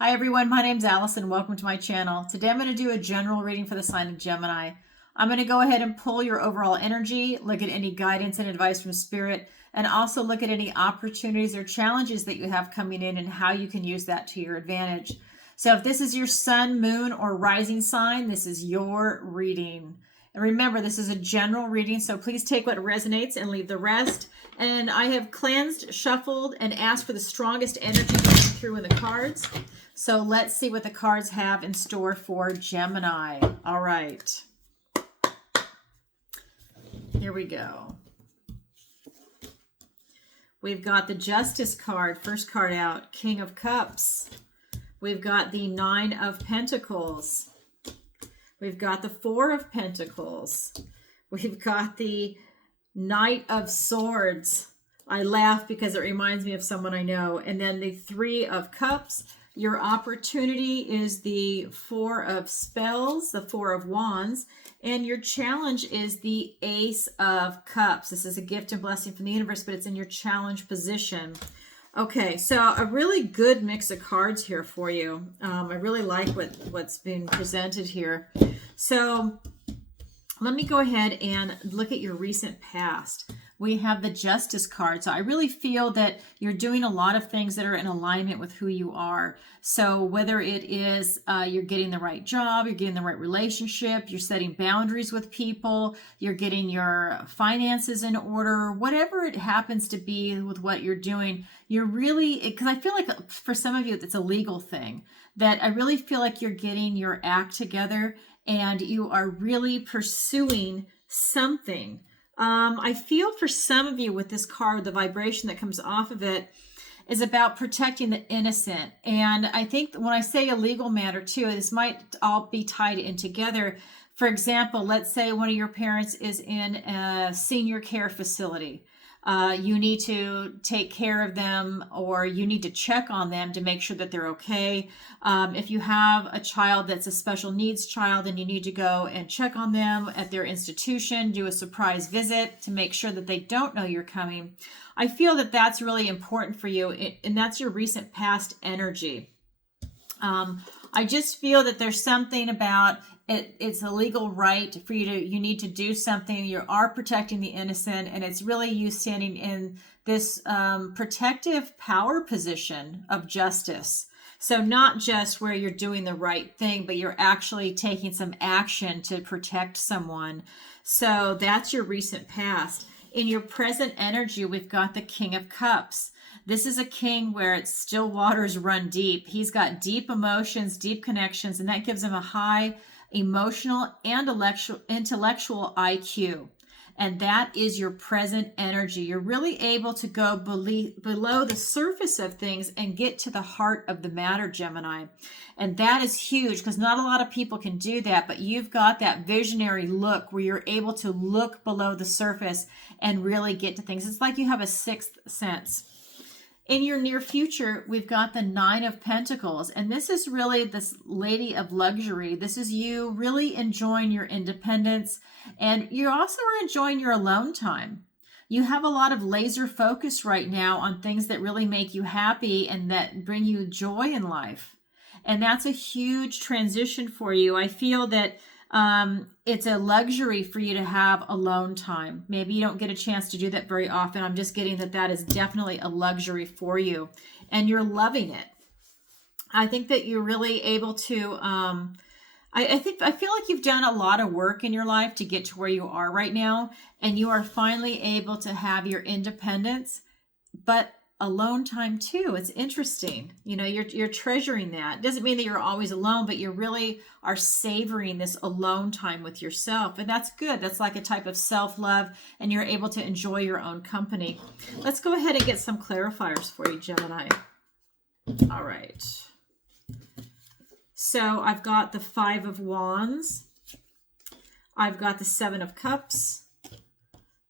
Hi everyone, my name's Allison. Welcome to my channel. Today I'm going to do a general reading for the sign of Gemini. I'm going to go ahead and pull your overall energy, look at any guidance and advice from Spirit, and also look at any opportunities or challenges that you have coming in and how you can use that to your advantage. So if this is your sun, moon, or rising sign, this is your reading. And remember, this is a general reading, so please take what resonates and leave the rest. And I have cleansed, shuffled, and asked for the strongest energy to come through in the cards. So let's see what the cards have in store for Gemini. All right. Here we go. We've got the Justice card, first card out, King of Cups. We've got the Nine of Pentacles. We've got the Four of Pentacles. We've got the Knight of Swords. I laugh because it reminds me of someone I know. And then the Three of Cups. Your opportunity is the Four of Spells, the Four of Wands, and your challenge is the Ace of Cups. This is a gift and blessing from the universe, but it's in your challenge position. Okay, so a really good mix of cards here for you. I really like what's being presented here. So let me go ahead and look at your recent past. We have the Justice card. So I really feel that you're doing a lot of things that are in alignment with who you are. So whether it is you're getting the right job, you're getting the right relationship, you're setting boundaries with people, you're getting your finances in order, whatever it happens to be with what you're doing, you're really, because I feel like for some of you, it's a legal thing, that I really feel like you're getting your act together and you are really pursuing something. I feel for some of you with this card, the vibration that comes off of it is about protecting the innocent. And I think when I say a legal matter too, this might all be tied in together. For example, let's say one of your parents is in a senior care facility. You need to take care of them, or you need to check on them to make sure that they're okay. If you have a child that's a special needs child and you need to go and check on them at their institution, do a surprise visit to make sure that they don't know you're coming. I feel that that's really important for you, and that's your recent past energy. I just feel that there's something about it's a legal right for you need to do something. You are protecting the innocent, and it's really you standing in this protective power position of justice. So not just where you're doing the right thing, but you're actually taking some action to protect someone. So that's your recent past. In your present energy, we've got the King of Cups. This is a king where it's still waters run deep. He's got deep emotions, deep connections, and that gives him a high emotional and intellectual IQ. And that is your present energy. You're really able to go below the surface of things and get to the heart of the matter, Gemini. And that is huge because not a lot of people can do that, but you've got that visionary look where you're able to look below the surface and really get to things. It's like you have a sixth sense. In your near future, we've got the Nine of Pentacles, and this is really this lady of luxury. This is you really enjoying your independence, and you also are enjoying your alone time. You have a lot of laser focus right now on things that really make you happy and that bring you joy in life. And that's a huge transition for you. I feel that it's a luxury for you to have alone time. Maybe you don't get a chance to do that very often. I'm just getting that is definitely a luxury for you, and you're loving it. I think that you're really able to, I feel like you've done a lot of work in your life to get to where you are right now, and you are finally able to have your independence, but alone time too. It's interesting. You know, you're treasuring that. It doesn't mean that you're always alone, but you really are savoring this alone time with yourself. And that's good. That's like a type of self-love, and you're able to enjoy your own company. Let's go ahead and get some clarifiers for you, Gemini. All right. So I've got the Five of Wands. I've got the Seven of Cups.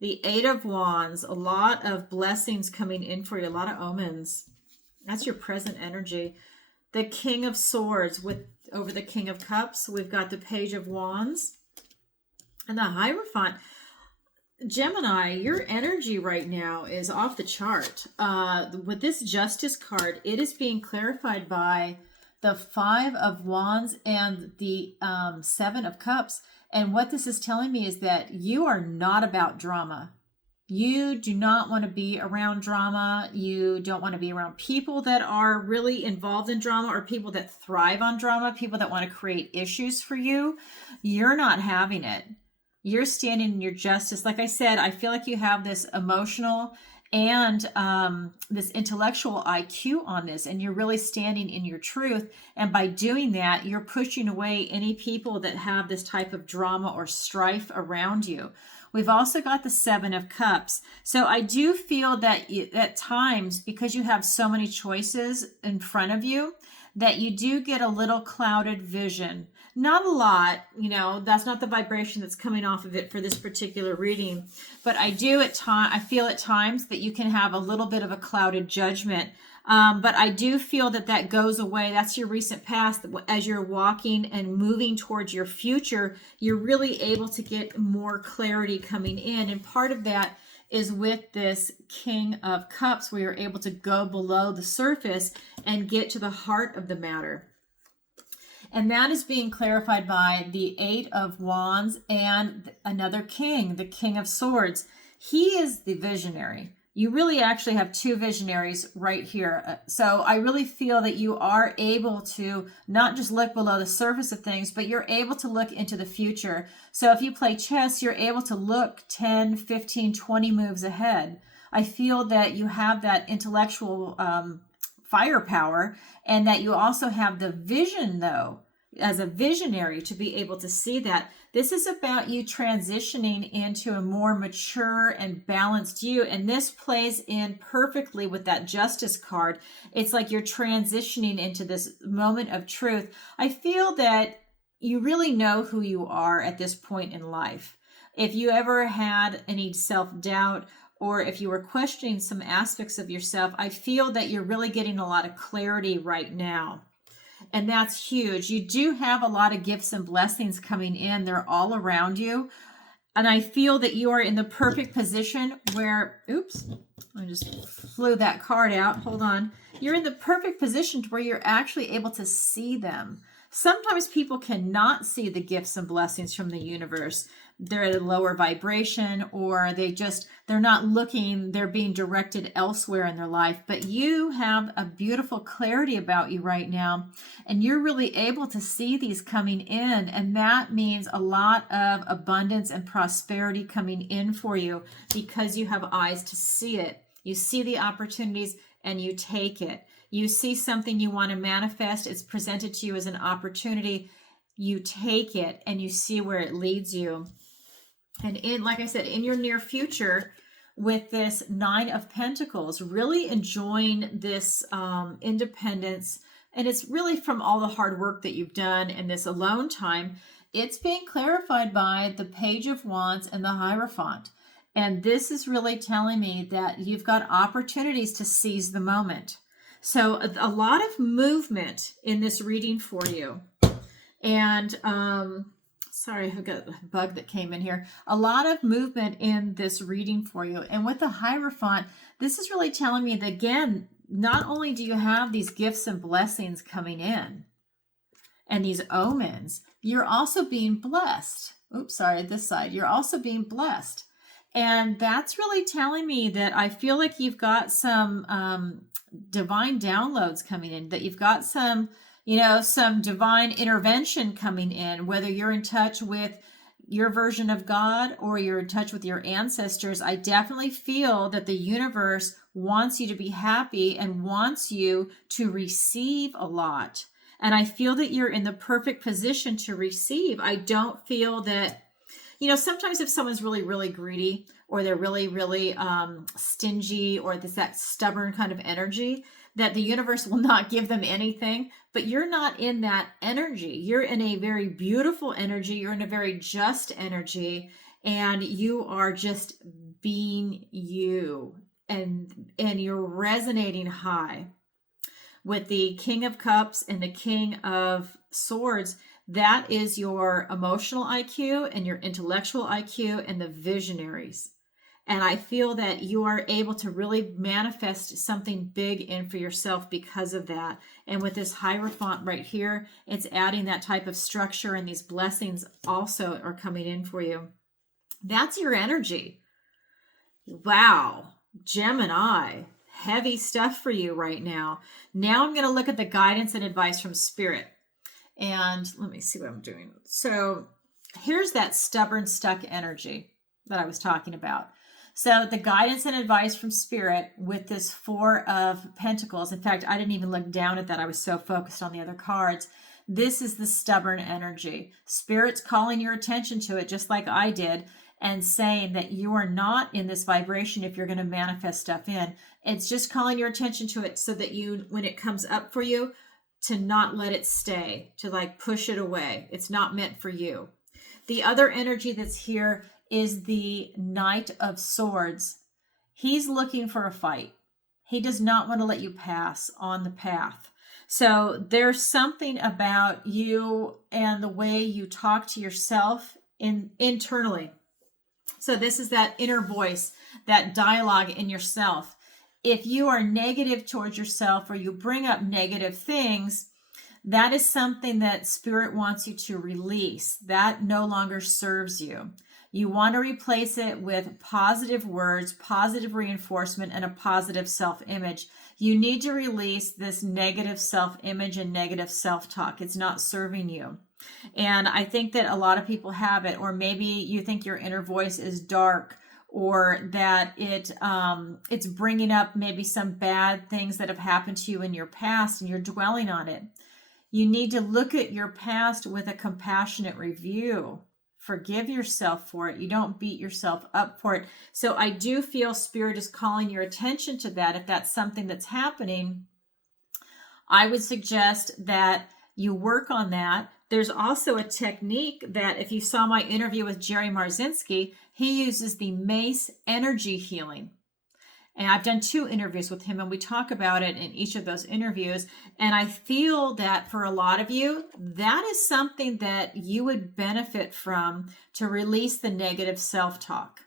The Eight of Wands, a lot of blessings coming in for you, a lot of omens. That's your present energy. The King of Swords over the King of Cups. We've got the Page of Wands and the Hierophant. Gemini, your energy right now is off the chart. With this Justice card, it is being clarified by the Five of Wands and the Seven of Cups. And what this is telling me is that you are not about drama. You do not want to be around drama. You don't want to be around people that are really involved in drama or people that thrive on drama, people that want to create issues for you. You're not having it. You're standing in your justice. Like I said, I feel like you have this emotional and this intellectual IQ on this, and you're really standing in your truth. And by doing that, you're pushing away any people that have this type of drama or strife around you. We've also got the Seven of Cups. So I do feel that at times, because you have so many choices in front of you, that you do get a little clouded vision. Not a lot, that's not the vibration that's coming off of it for this particular reading. But I feel at times that you can have a little bit of a clouded judgment. But I do feel that goes away. That's your recent past. As you're walking and moving towards your future, you're really able to get more clarity coming in. And part of that is with this King of Cups, where you're able to go below the surface and get to the heart of the matter. And that is being clarified by the Eight of Wands and another king, the King of Swords. He is the visionary. You really actually have two visionaries right here. So I really feel that you are able to not just look below the surface of things, but you're able to look into the future. So if you play chess, you're able to look 10, 15, 20 moves ahead. I feel that you have that intellectual firepower, and that you also have the vision, though, as a visionary, to be able to see that. This is about you transitioning into a more mature and balanced you. And this plays in perfectly with that Justice card. It's like you're transitioning into this moment of truth. I feel that you really know who you are at this point in life. If you ever had any self-doubt, or if you were questioning some aspects of yourself, I feel that you're really getting a lot of clarity right now. And that's huge. You do have a lot of gifts and blessings coming in. They're all around you. And I feel that you are in the perfect position where, oops, I just flew that card out. Hold on. You're in the perfect position to where you're actually able to see them. Sometimes people cannot see the gifts and blessings from the universe. They're at a lower vibration, or they're not looking, they're being directed elsewhere in their life. But you have a beautiful clarity about you right now, and you're really able to see these coming in. And that means a lot of abundance and prosperity coming in for you, because you have eyes to see it. You see the opportunities and you take it. You see something you want to manifest, it's presented to you as an opportunity. You take it and you see where it leads you. And like I said, in your near future, with this Nine of Pentacles, really enjoying this independence. And it's really from all the hard work that you've done and this alone time. It's being clarified by the Page of Wands and the Hierophant. And this is really telling me that you've got opportunities to seize the moment. So a lot of movement in this reading for you. And sorry, I've got a bug that came in here. A lot of movement in this reading for you. And with the Hierophant, this is really telling me that, again, not only do you have these gifts and blessings coming in and these omens, you're also being blessed. Oops, sorry, this side. You're also being blessed. And that's really telling me that I feel like you've got some divine downloads coming in, that you've got some divine intervention coming in, whether you're in touch with your version of God or you're in touch with your ancestors. I definitely feel that the universe wants you to be happy and wants you to receive a lot. And I feel that you're in the perfect position to receive. I don't feel that, sometimes if someone's really, really greedy, or they're really, really stingy, or that stubborn kind of energy, that the universe will not give them anything. But you're not in that energy. You're in a very beautiful energy. You're in a very just energy, and you are just being you, and you're resonating high. With the King of Cups and the King of Swords, that is your emotional IQ and your intellectual IQ and the visionaries. And I feel that you are able to really manifest something big in for yourself because of that. And with this Hierophant right here, it's adding that type of structure, and these blessings also are coming in for you. That's your energy. Wow. Gemini, heavy stuff for you right now. Now I'm going to look at the guidance and advice from Spirit. And let me see what I'm doing. So here's that stubborn, stuck energy that I was talking about. So the guidance and advice from Spirit with this Four of Pentacles. In fact, I didn't even look down at that. I was so focused on the other cards. This is the stubborn energy. Spirit's calling your attention to it, just like I did, and saying that you are not in this vibration if you're going to manifest stuff in. It's just calling your attention to it so that you, when it comes up for you, to not let it stay, to like push it away. It's not meant for you. The other energy that's here is the Knight of Swords. He's looking for a fight. He does not want to let you pass on the path. So there's something about you and the way you talk to yourself internally. So this is that inner voice, that dialogue in yourself. If you are negative towards yourself or you bring up negative things, that is something that Spirit wants you to release. That no longer serves you. You want to replace it with positive words, positive reinforcement, and a positive self-image. You need to release this negative self-image and negative self-talk. It's not serving you. And I think that a lot of people have it, or maybe you think your inner voice is dark, or that it's bringing up maybe some bad things that have happened to you in your past and you're dwelling on it. You need to look at your past with a compassionate review. Forgive yourself for it. You don't beat yourself up for it. So I do feel Spirit is calling your attention to that. If that's something that's happening, I would suggest that you work on that. There's also a technique that if you saw my interview with Jerry Marzinski, he uses the Mace energy healing. And I've done 2 interviews with him, and we talk about it in each of those interviews. And I feel that for a lot of you, that is something that you would benefit from to release the negative self-talk.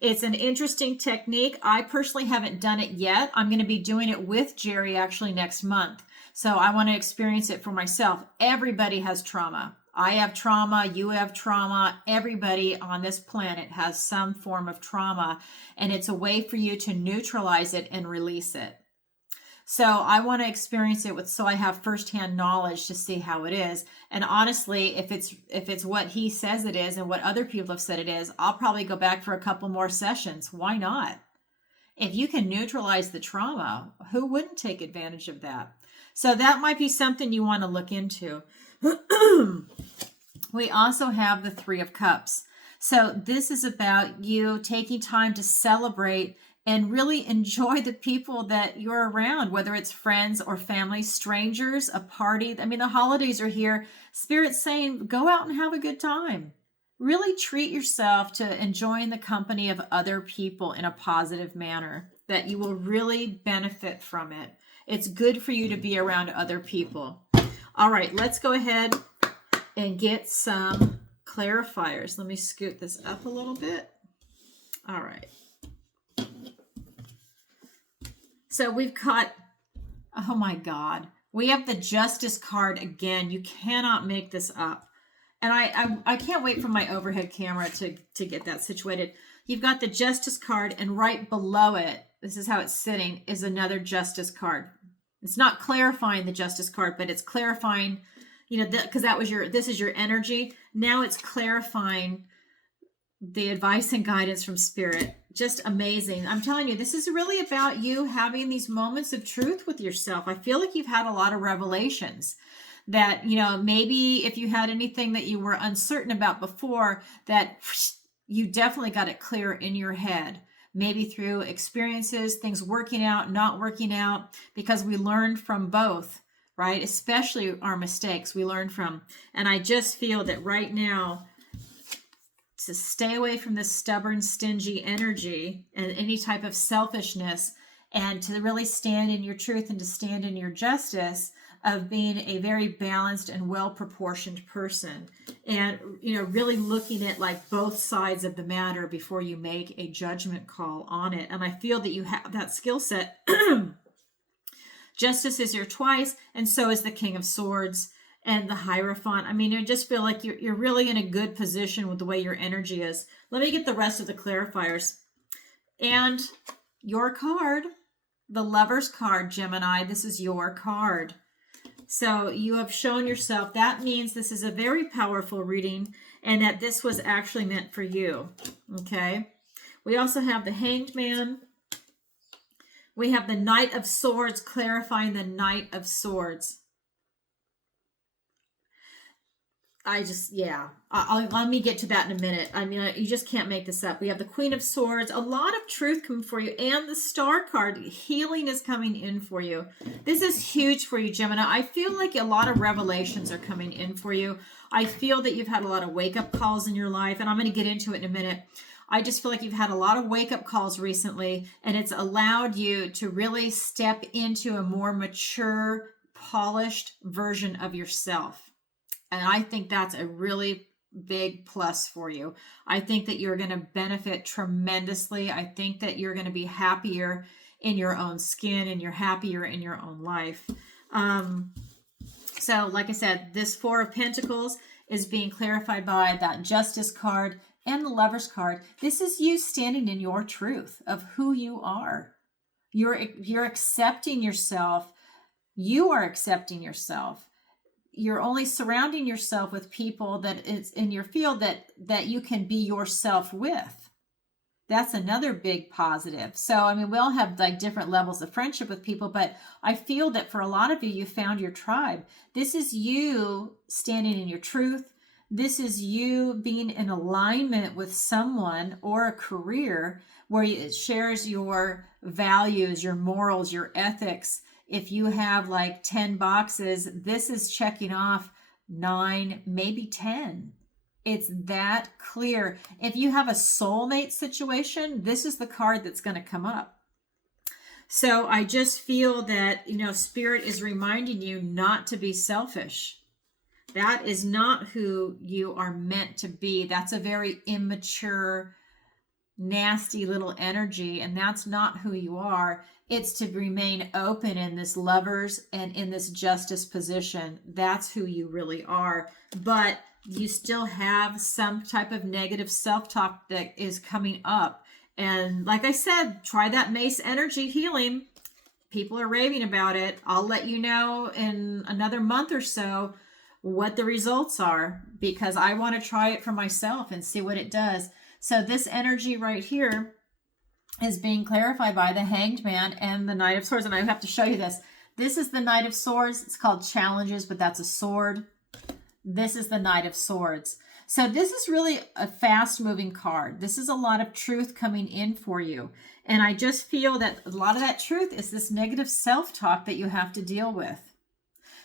It's an interesting technique. I personally haven't done it yet. I'm going to be doing it with Jerry actually next month. So I want to experience it for myself. Everybody has trauma. I have trauma, you have trauma, everybody on this planet has some form of trauma, and it's a way for you to neutralize it and release it. So I want to experience it so I have firsthand knowledge to see how it is. And honestly, if it's what he says it is and what other people have said it is, I'll probably go back for a couple more sessions. Why not? If you can neutralize the trauma, who wouldn't take advantage of that? So that might be something you want to look into. We also have the Three of Cups. So this is about you taking time to celebrate and really enjoy the people that you're around, whether it's friends or family, strangers, a party. I mean, the holidays are here. Spirit's saying, go out and have a good time. Really treat yourself to enjoying the company of other people in a positive manner, that you will really benefit from it. It's good for you to be around other people. All right, let's go ahead and get some clarifiers. Let me scoot this up a little bit. All right. So we've got, oh my God, we have the Justice card again. You cannot make this up. And I can't wait for my overhead camera to get that situated. You've got the Justice card, and right below it, this is how it's sitting, is another Justice card. It's not clarifying the Justice card, but it's clarifying, because this is your energy. Now it's clarifying the advice and guidance from Spirit. Just amazing. I'm telling you, this is really about you having these moments of truth with yourself. I feel like you've had a lot of revelations that, maybe if you had anything that you were uncertain about before, that you definitely got it clear in your head. Maybe through experiences, things working out, not working out, because we learn from both, right? Especially our mistakes we learn from. And I just feel that right now, to stay away from this stubborn, stingy energy and any type of selfishness, and to really stand in your truth and to stand in your justice, of being a very balanced and well-proportioned person, and really looking at like both sides of the matter before you make a judgment call on it. And I feel that you have that skill set. Justice is here twice, and so is the King of Swords and the Hierophant. I mean, I just feel like you're really in a good position with the way your energy is. Let me get the rest of the clarifiers. And your card, the Lover's card, Gemini, this is your card. So you have shown yourself. That means this is a very powerful reading and that this was actually meant for you. Okay. We also have the Hanged Man. We have the Knight of Swords, clarifying the Knight of Swords. Let me get to that in a minute. I mean, you just can't make this up. We have the Queen of Swords, a lot of truth coming for you, and the Star card, healing is coming in for you. This is huge for you, Gemini. I feel like a lot of revelations are coming in for you. I feel that you've had a lot of wake-up calls in your life, and I'm going to get into it in a minute. I just feel like you've had a lot of wake-up calls recently, and it's allowed you to really step into a more mature, polished version of yourself. And I think that's a really big plus for you. I think that you're going to benefit tremendously. I think that you're going to be happier in your own skin and you're happier in your own life. So like I said, this Four of Pentacles is being clarified by that Justice card and the Lover's card. This is you standing in your truth of who you are. You're accepting yourself. You are accepting yourself. You're only surrounding yourself with people that it's in your field that you can be yourself with. That's another big positive. So, I mean, we all have like different levels of friendship with people, but I feel that for a lot of you, you found your tribe. This is you standing in your truth. This is you being in alignment with someone or a career where it shares your values, your morals, your ethics. If you have like 10 boxes, this is checking off 9, maybe 10. It's that clear. If you have a soulmate situation, this is the card that's going to come up. So I just feel that, Spirit is reminding you not to be selfish. That is not who you are meant to be. That's a very immature, nasty little energy, and that's not who you are. It's to remain open in this Lovers and in this Justice position. That's who you really are. But you still have some type of negative self-talk that is coming up. And like I said, try that Mace energy healing. People are raving about it. I'll let you know in another month or so what the results are, because I want to try it for myself and see what it does. So this energy right here is being clarified by the Hanged Man and the Knight of Swords. And I have to show you this. This is the Knight of Swords. It's called Challenges, but that's a sword. This is the Knight of Swords. So this is really a fast-moving card. This is a lot of truth coming in for you. And I just feel that a lot of that truth is this negative self-talk that you have to deal with.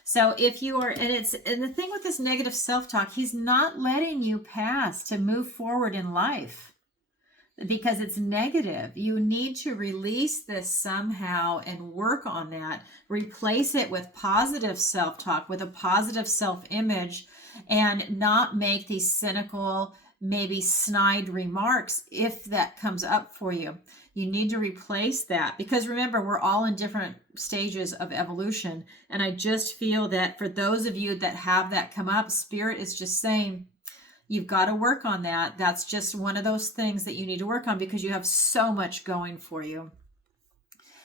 So if you are, and the thing with this negative self-talk, he's not letting you pass to move forward in life because it's negative. You need to release this somehow and work on that. Replace it with positive self-talk, with a positive self-image, and not make these cynical, maybe snide remarks if that comes up for you. You need to replace that, because remember, we're all in different stages of evolution. And I just feel that for those of you that have that come up, Spirit is just saying, you've got to work on that. That's just one of those things that you need to work on, because you have so much going for you.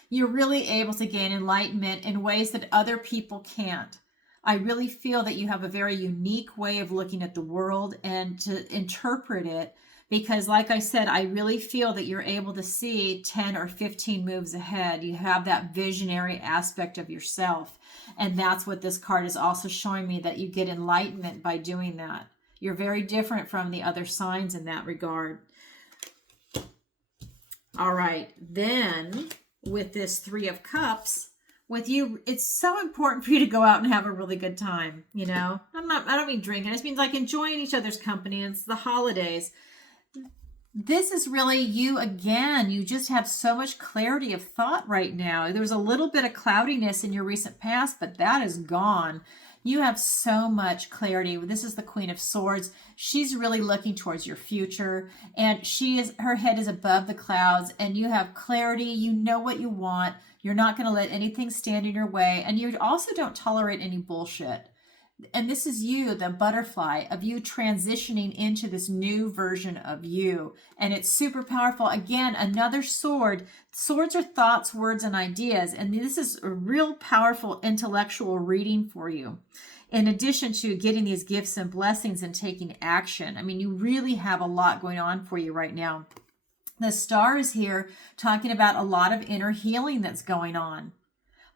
You're really able to gain enlightenment in ways that other people can't. I really feel that you have a very unique way of looking at the world and to interpret it, because like I said, I really feel that you're able to see 10 or 15 moves ahead. You have that visionary aspect of yourself. And that's what this card is also showing me, that you get enlightenment by doing that. You're very different from the other signs in that regard. All right, then with this Three of Cups, with you, it's so important for you to go out and have a really good time. I don't mean drinking. I just mean like enjoying each other's company. It's the holidays. This is really you again. You just have so much clarity of thought right now. There was a little bit of cloudiness in your recent past, but that is gone. You have so much clarity. This is the Queen of Swords. She's really looking towards your future, and her head is above the clouds, and you have clarity. You know what you want. You're not going to let anything stand in your way, and you also don't tolerate any bullshit. And this is you, the butterfly of you transitioning into this new version of you. And it's super powerful. Again, another sword. Swords are thoughts, words, and ideas. And this is a real powerful intellectual reading for you. In addition to getting these gifts and blessings and taking action. I mean, you really have a lot going on for you right now. The star is here talking about a lot of inner healing that's going on.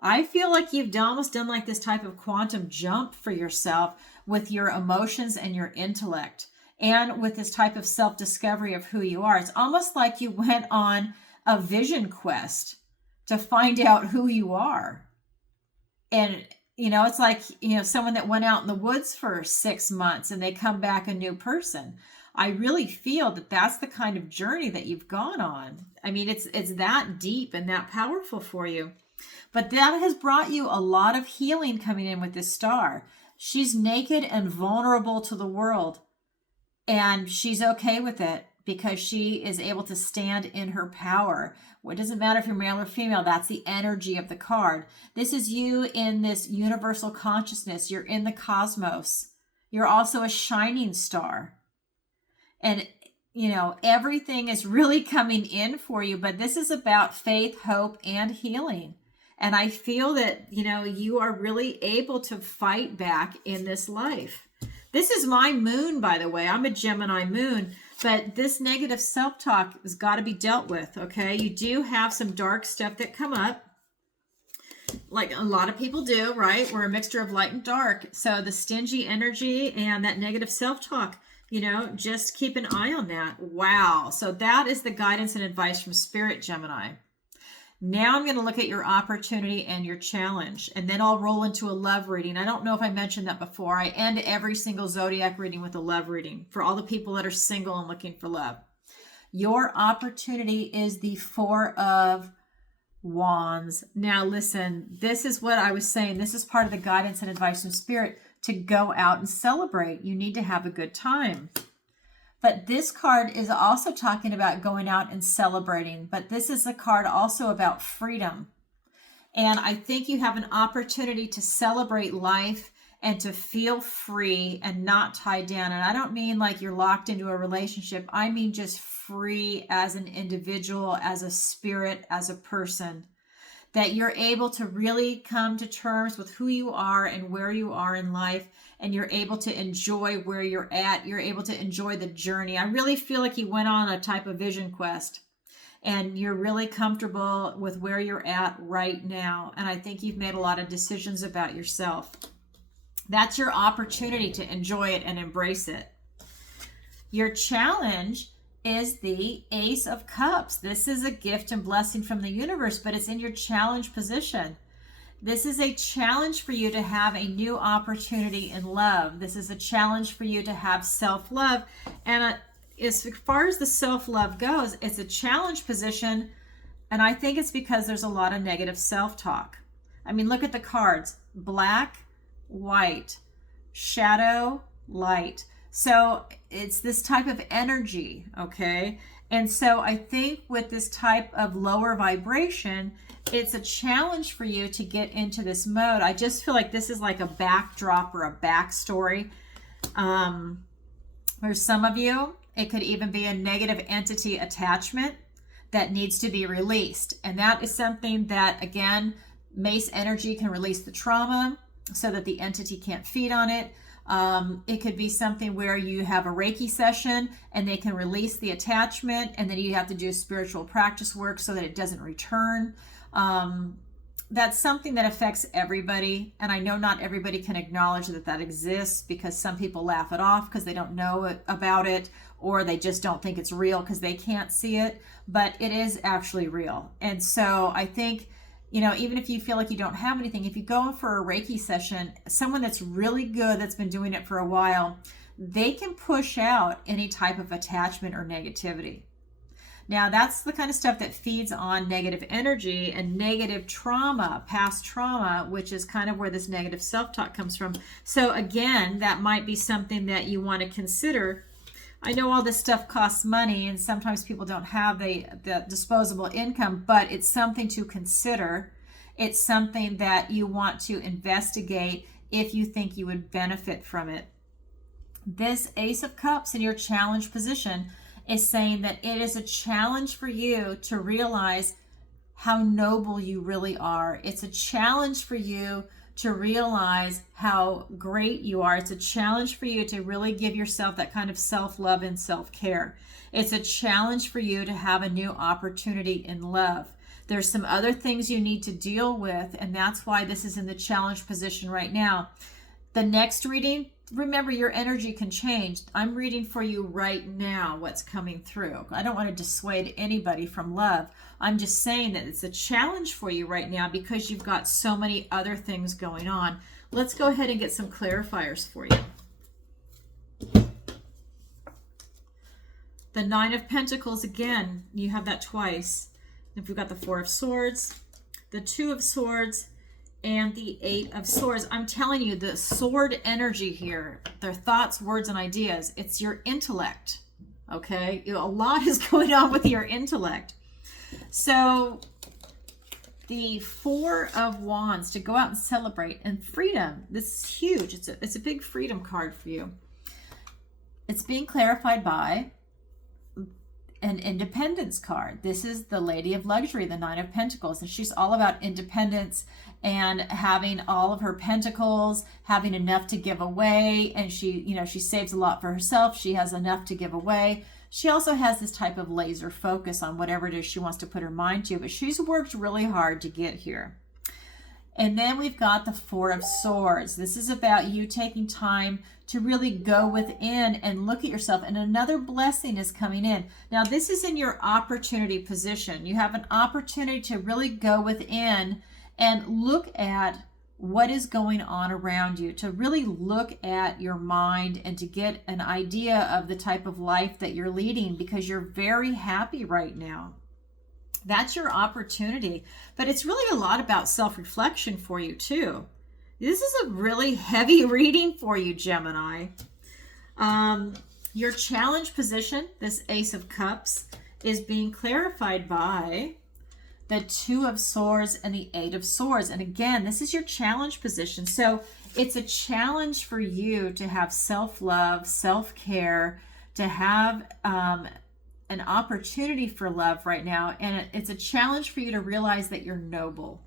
I feel like you've almost done like this type of quantum jump for yourself with your emotions and your intellect, and with this type of self-discovery of who you are. It's almost like you went on a vision quest to find out who you are. And, it's like, someone that went out in the woods for 6 months and they come back a new person. I really feel that that's the kind of journey that you've gone on. I mean, it's that deep and that powerful for you. But that has brought you a lot of healing coming in with this star. She's naked and vulnerable to the world. And she's okay with it because she is able to stand in her power. It doesn't matter if you're male or female. That's the energy of the card. This is you in this universal consciousness. You're in the cosmos. You're also a shining star. And everything is really coming in for you. But this is about faith, hope, and healing. And I feel that, you are really able to fight back in this life. This is my moon, by the way. I'm a Gemini moon, but this negative self-talk has got to be dealt with, okay? You do have some dark stuff that come up, like a lot of people do, right? We're a mixture of light and dark. So the stingy energy and that negative self-talk, just keep an eye on that. Wow. So that is the guidance and advice from Spirit, Gemini. Now I'm going to look at your opportunity and your challenge, and then I'll roll into a love reading. I don't know if I mentioned that before. I end every single zodiac reading with a love reading for all the people that are single and looking for love. Your opportunity is the Four of Wands. Now listen, this is what I was saying. This is part of the guidance and advice from Spirit to go out and celebrate. You need to have a good time. But this card is also talking about going out and celebrating. But this is a card also about freedom. And I think you have an opportunity to celebrate life and to feel free and not tied down. And I don't mean like you're locked into a relationship. I mean just free as an individual, as a spirit, as a person. That you're able to really come to terms with who you are and where you are in life. And you're able to enjoy where you're at. You're able to enjoy the journey. I really feel like you went on a type of vision quest. And you're really comfortable with where you're at right now. And I think you've made a lot of decisions about yourself. That's your opportunity to enjoy it and embrace it. Your challenge is the Ace of Cups. This is a gift and blessing from the universe, but it's in your challenge position. This is a challenge for you to have a new opportunity in love. This is a challenge for you to have self-love. And as far as the self-love goes, it's a challenge position. And I think it's because there's a lot of negative self-talk. I mean, look at the cards. Black, white, shadow, light. So it's this type of energy, okay? And so I think with this type of lower vibration, it's a challenge for you to get into this mode. I just feel like this is like a backdrop or a backstory. For some of you, it could even be a negative entity attachment that needs to be released. And that is something that, again, Mace energy can release the trauma so that the entity can't feed on it. It could be something where you have a Reiki session and they can release the attachment, and then you have to do spiritual practice work so that it doesn't return. That's something that affects everybody. And I know not everybody can acknowledge that that exists, because some people laugh it off because they don't know about it, or they just don't think it's real because they can't see it, but it is actually real. And so I think, even if you feel like you don't have anything, if you go for a Reiki session, someone that's really good, that's been doing it for a while, they can push out any type of attachment or negativity. Now, that's the kind of stuff that feeds on negative energy and negative trauma, past trauma, which is kind of where this negative self-talk comes from. So again, that might be something that you want to consider. I know all this stuff costs money, and sometimes people don't have the disposable income, but it's something to consider. It's something that you want to investigate if you think you would benefit from it. This Ace of Cups in your challenge position is saying that it is a challenge for you to realize how noble you really are. It's a challenge for you to realize how great you are. It's a challenge for you to really give yourself that kind of self-love and self-care. It's a challenge for you to have a new opportunity in love. There's some other things you need to deal with, and that's why this is in the challenge position right now. The next reading, remember, your energy can change. I'm reading for you right now what's coming through. I don't want to dissuade anybody from love. I'm just saying that it's a challenge for you right now because you've got so many other things going on. Let's go ahead and get some clarifiers for you. The Nine of Pentacles, again, you have that twice. If we've got the Four of Swords, the Two of Swords, and the Eight of Swords. I'm telling you, the sword energy here, their thoughts, words, and ideas, it's your intellect, okay? A lot is going on with your intellect. So the Four of Wands, to go out and celebrate, and freedom. This is huge. It's a big freedom card for you. It's being clarified by an independence card. This is the Lady of Luxury, the Nine of Pentacles, and she's all about independence and having all of her pentacles, having enough to give away, and she saves a lot for herself. She has enough to give away. She also has this type of laser focus on whatever it is she wants to put her mind to, but she's worked really hard to get here. And then we've got the Four of Swords. This is about you taking time to really go within and look at yourself. And another blessing is coming in. Now, this is in your opportunity position. You have an opportunity to really go within and look at what is going on around you, to really look at your mind and to get an idea of the type of life that you're leading, because you're very happy right now. That's your opportunity. But it's really a lot about self-reflection for you too. This is a really heavy reading for you, Gemini. Your challenge position, this Ace of Cups, is being clarified by the Two of Swords and the Eight of Swords. And again, this is your challenge position. So it's a challenge for you to have self-love, self-care, to have an opportunity for love right now. And it's a challenge for you to realize that you're noble,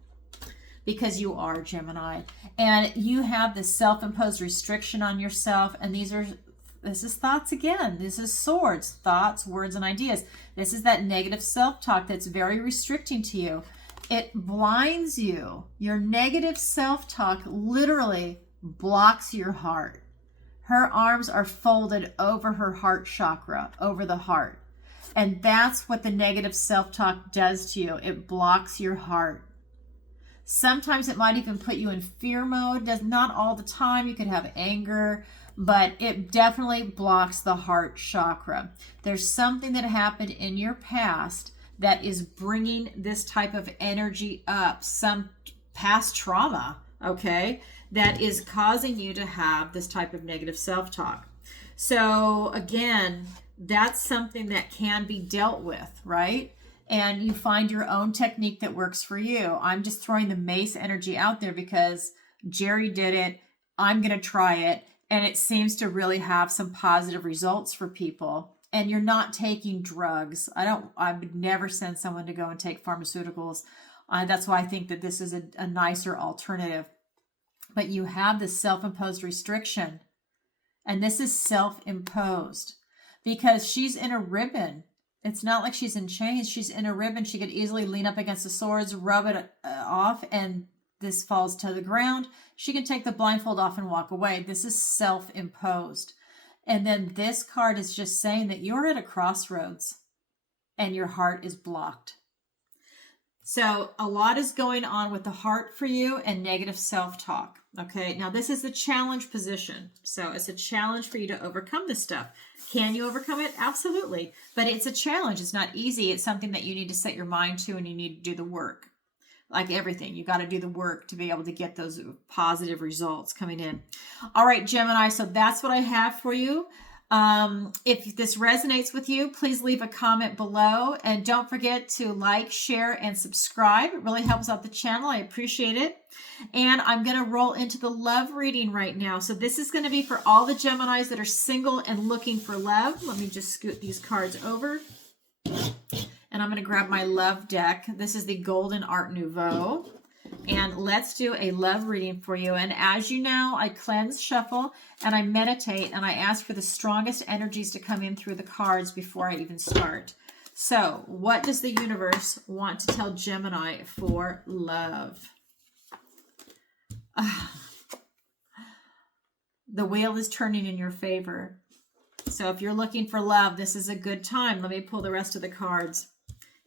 because you are, Gemini. And you have this self-imposed restriction on yourself. And this is thoughts again. This is swords, thoughts, words, and ideas. This is that negative self-talk that's very restricting to you. It blinds you. Your negative self-talk literally blocks your heart. Her arms are folded over her heart chakra, over the heart. And that's what the negative self-talk does to you. It blocks your heart. Sometimes it might even put you in fear mode. Not all the time. You could have anger, but it definitely blocks the heart chakra. There's something that happened in your past that is bringing this type of energy up, some past trauma, okay, that is causing you to have this type of negative self-talk. So again, that's something that can be dealt with, right? And you find your own technique that works for you. I'm just throwing the Mace energy out there because Jerry did it. I'm going to try it. And it seems to really have some positive results for people. And you're not taking drugs. I would never send someone to go and take pharmaceuticals. That's why I think that this is a nicer alternative. But you have this self-imposed restriction. And this is self-imposed because she's in a ribbon. It's not like she's in chains. She's in a ribbon. She could easily lean up against the swords, rub it off, and this falls to the ground. She can take the blindfold off and walk away. This is self-imposed. And then this card is just saying that you're at a crossroads and your heart is blocked. So a lot is going on with the heart for you and negative self-talk. Okay, now this is the challenge position. So it's a challenge for you to overcome this stuff. Can you overcome it? Absolutely. But it's a challenge. It's not easy. It's something that you need to set your mind to, and you need to do the work. Like everything, you got to do the work to be able to get those positive results coming in. All right, Gemini, so that's what I have for you. If this resonates with you, please leave a comment below, and don't forget to like, share, and subscribe. It really helps out the channel. I appreciate it. And I'm going to roll into the love reading right now. So this is going to be for all the Geminis that are single and looking for love. Let me just scoot these cards over. And I'm going to grab my love deck. This is the Golden Art Nouveau. And let's do a love reading for you. And as you know, I cleanse, shuffle, and I meditate, and I ask for the strongest energies to come in through the cards before I even start. So, what does the universe want to tell Gemini for love? The wheel is turning in your favor. So if you're looking for love, this is a good time. Let me pull the rest of the cards.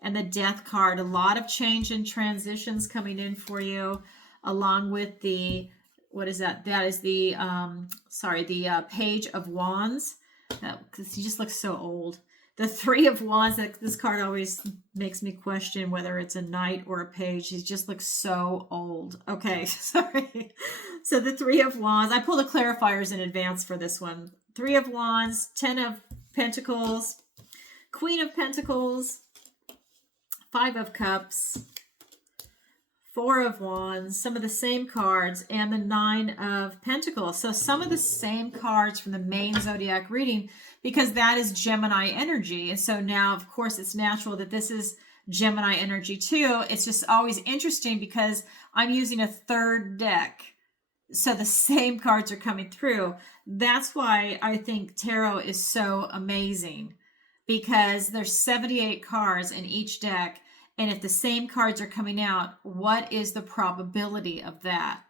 And the Death card, a lot of change and transitions coming in for you, along with the, what is that? That is the, the Page of Wands. Because he just looks so old. The Three of Wands, this card always makes me question whether it's a knight or a page. He just looks so old. Okay, sorry. So the Three of Wands, I pulled the clarifiers in advance for this one. Three of Wands, 10 of Pentacles, Queen of Pentacles, 5 of Cups, 4 of Wands, some of the same cards, and the 9 of Pentacles. So some of the same cards from the main zodiac reading, because that is Gemini energy. And so now, of course, it's natural that this is Gemini energy too. It's just always interesting because I'm using a third deck. So the same cards are coming through. That's why I think tarot is so amazing, because there's 78 cards in each deck. And if the same cards are coming out, what is the probability of that?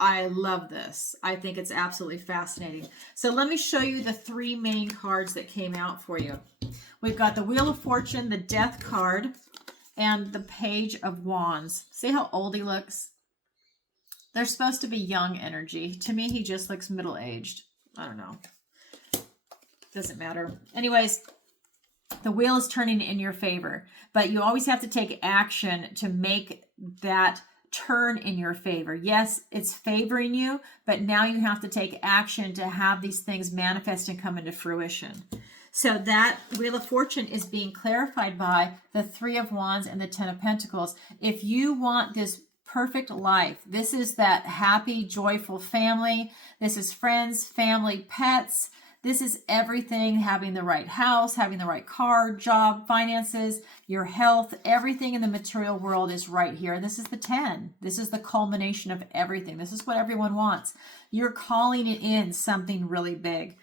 I love this. I think it's absolutely fascinating. So let me show you the 3 main cards that came out for you. We've got the Wheel of Fortune, the Death card, and the Page of Wands. See how old he looks? They're supposed to be young energy. To me, he just looks middle-aged. I don't know. Doesn't matter. Anyways, the wheel is turning in your favor, but you always have to take action to make that turn in your favor. Yes, it's favoring you, but now you have to take action to have these things manifest and come into fruition. So that Wheel of Fortune is being clarified by the 3 of Wands and the 10 of Pentacles. If you want this perfect life, this is that happy, joyful family. This is friends, family, pets. This is everything, having the right house, having the right car, job, finances, your health, everything in the material world is right here. This is the 10. This is the culmination of everything. This is what everyone wants. You're calling it in something really big.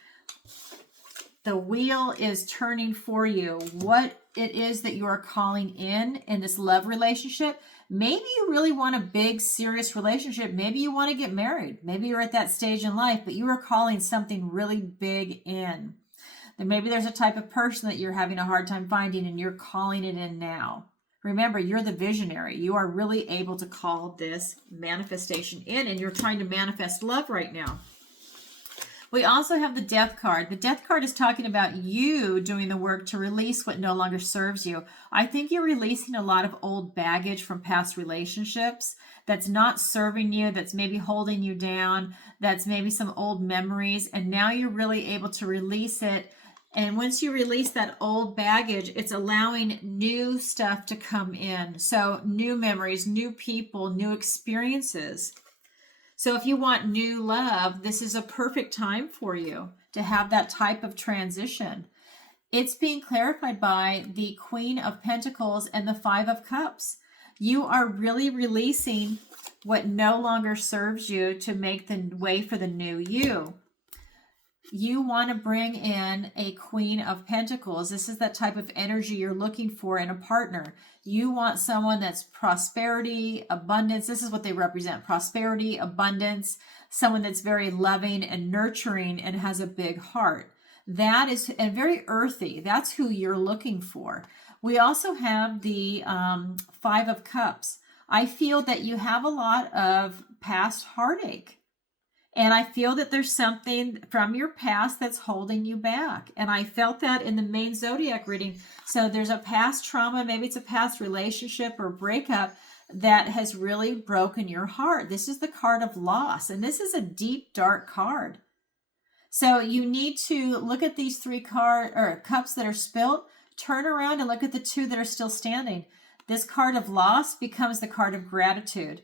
The wheel is turning for you. What it is that you are calling in this love relationship. Maybe you really want a big, serious relationship. Maybe you want to get married. Maybe you're at that stage in life, but you are calling something really big in. Then maybe there's a type of person that you're having a hard time finding, and you're calling it in now. Remember, you're the visionary. You are really able to call this manifestation in, and you're trying to manifest love right now. We also have the Death card. The Death card is talking about you doing the work to release what no longer serves you. I think you're releasing a lot of old baggage from past relationships that's not serving you, that's maybe holding you down, that's maybe some old memories, and now you're really able to release it. And once you release that old baggage, it's allowing new stuff to come in. So new memories, new people, new experiences. So if you want new love, this is a perfect time for you to have that type of transition. It's being clarified by the Queen of Pentacles and the 5 of Cups. You are really releasing what no longer serves you to make the way for the new you. You want to bring in a Queen of Pentacles. This is that type of energy you're looking for in a partner. You want someone that's prosperity, abundance. This is what they represent: prosperity, abundance, someone that's very loving and nurturing and has a big heart. That is very earthy. That's who you're looking for. We also have the Five of Cups. I feel that you have a lot of past heartache. And I feel that there's something from your past that's holding you back. And I felt that in the main zodiac reading. So there's a past trauma, maybe it's a past relationship or breakup that has really broken your heart. This is the card of loss. And this is a deep, dark card. So you need to look at these three cups that are spilt, turn around and look at the two that are still standing. This card of loss becomes the card of gratitude.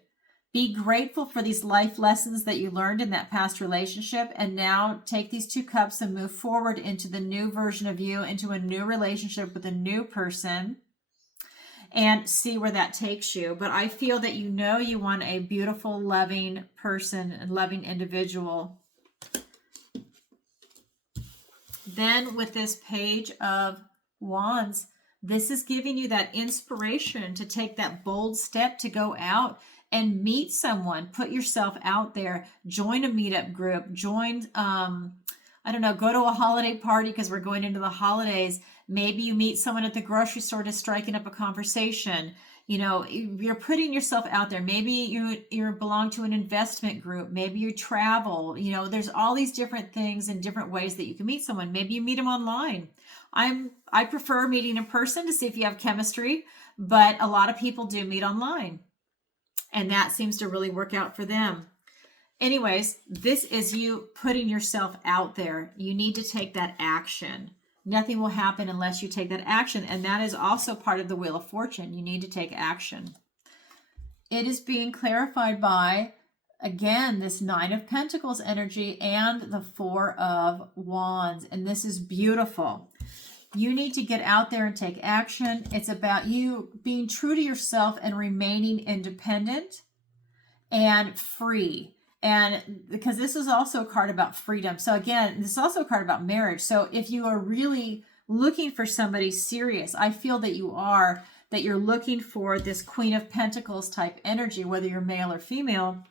Be grateful for these life lessons that you learned in that past relationship, and now take these two cups and move forward into the new version of you, into a new relationship with a new person, and see where that takes you. But I feel that you know you want a beautiful, loving person and loving individual. Then with this Page of Wands, this is giving you that inspiration to take that bold step to go out and meet someone. Put yourself out there. Join a meetup group. Join, I don't know, go to a holiday party because we're going into the holidays. Maybe you meet someone at the grocery store to striking up a conversation. You know, you're putting yourself out there. Maybe you belong to an investment group. Maybe you travel. You know, there's all these different things and different ways that you can meet someone. Maybe you meet them online. I prefer meeting in person to see if you have chemistry, but a lot of people do meet online. And that seems to really work out for them. Anyways, this is you putting yourself out there. You need to take that action. Nothing will happen unless you take that action. And that is also part of the Wheel of Fortune. You need to take action. It is being clarified by, again, this Nine of Pentacles energy and the Four of Wands. And this is beautiful. You need to get out there and take action. It's about you being true to yourself and remaining independent and free. And because this is also a card about freedom. So again, this is also a card about marriage. So if you are really looking for somebody serious, I feel that that you're looking for this Queen of Pentacles type energy, whether you're male or female.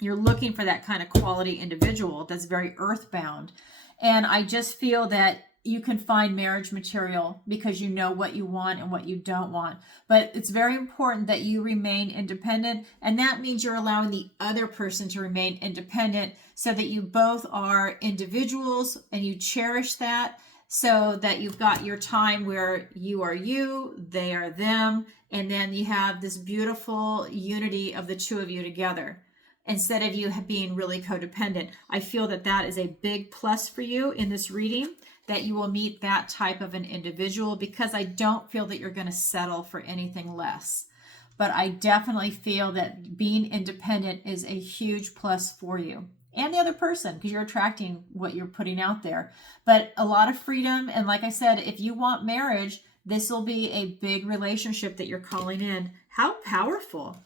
You're looking for that kind of quality individual that's very earthbound. And I just feel that you can find marriage material because you know what you want and what you don't want. But it's very important that you remain independent. And that means you're allowing the other person to remain independent so that you both are individuals and you cherish that, so that you've got your time where you are you, they are them. And then you have this beautiful unity of the two of you together, instead of you being really codependent. I feel that that is a big plus for you in this reading, that you will meet that type of an individual, because I don't feel that you're going to settle for anything less. But I definitely feel that being independent is a huge plus for you and the other person, because you're attracting what you're putting out there. But a lot of freedom. And like I said, if you want marriage, this will be a big relationship that you're calling in. How powerful.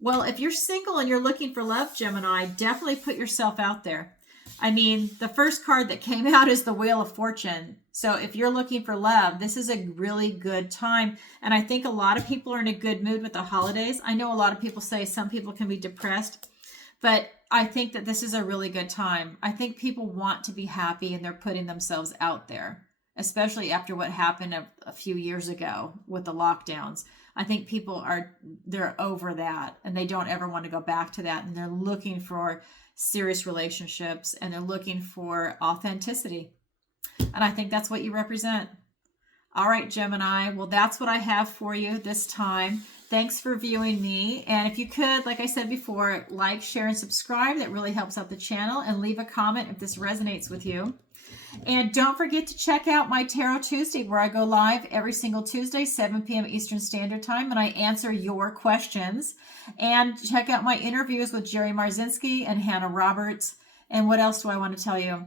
Well, if you're single and you're looking for love, Gemini, definitely put yourself out there. I mean, the first card that came out is the Wheel of Fortune. So if you're looking for love, this is a really good time. And I think a lot of people are in a good mood with the holidays. I know a lot of people say some people can be depressed, but I think that this is a really good time. I think people want to be happy and they're putting themselves out there, especially after what happened a few years ago with the lockdowns. I think people they're over that and they don't ever want to go back to that. And they're looking for serious relationships and they're looking for authenticity. And I think that's what you represent. All right, Gemini. Well, that's what I have for you this time. Thanks for viewing me. And if you could, like I said before, like, share, and subscribe. That really helps out the channel. And leave a comment if this resonates with you. And don't forget to check out my Tarot Tuesday, where I go live every single Tuesday, 7 p.m. Eastern Standard Time, and I answer your questions. And check out my interviews with Jerry Marzinski and Hannah Roberts. And what else do I want to tell you?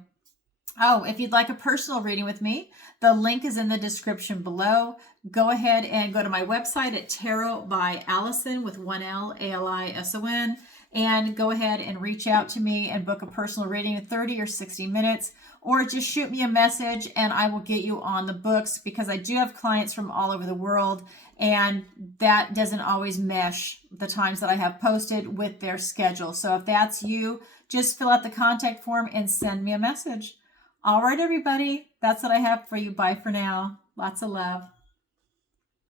Oh, if you'd like a personal reading with me, the link is in the description below. Go ahead and go to my website at Tarot by Allison with 1 L, ALISON, and go ahead and reach out to me and book a personal reading in 30 or 60 minutes. Or just shoot me a message and I will get you on the books, because I do have clients from all over the world and that doesn't always mesh the times that I have posted with their schedule. So if that's you, just fill out the contact form and send me a message. All right, everybody. That's what I have for you. Bye for now. Lots of love.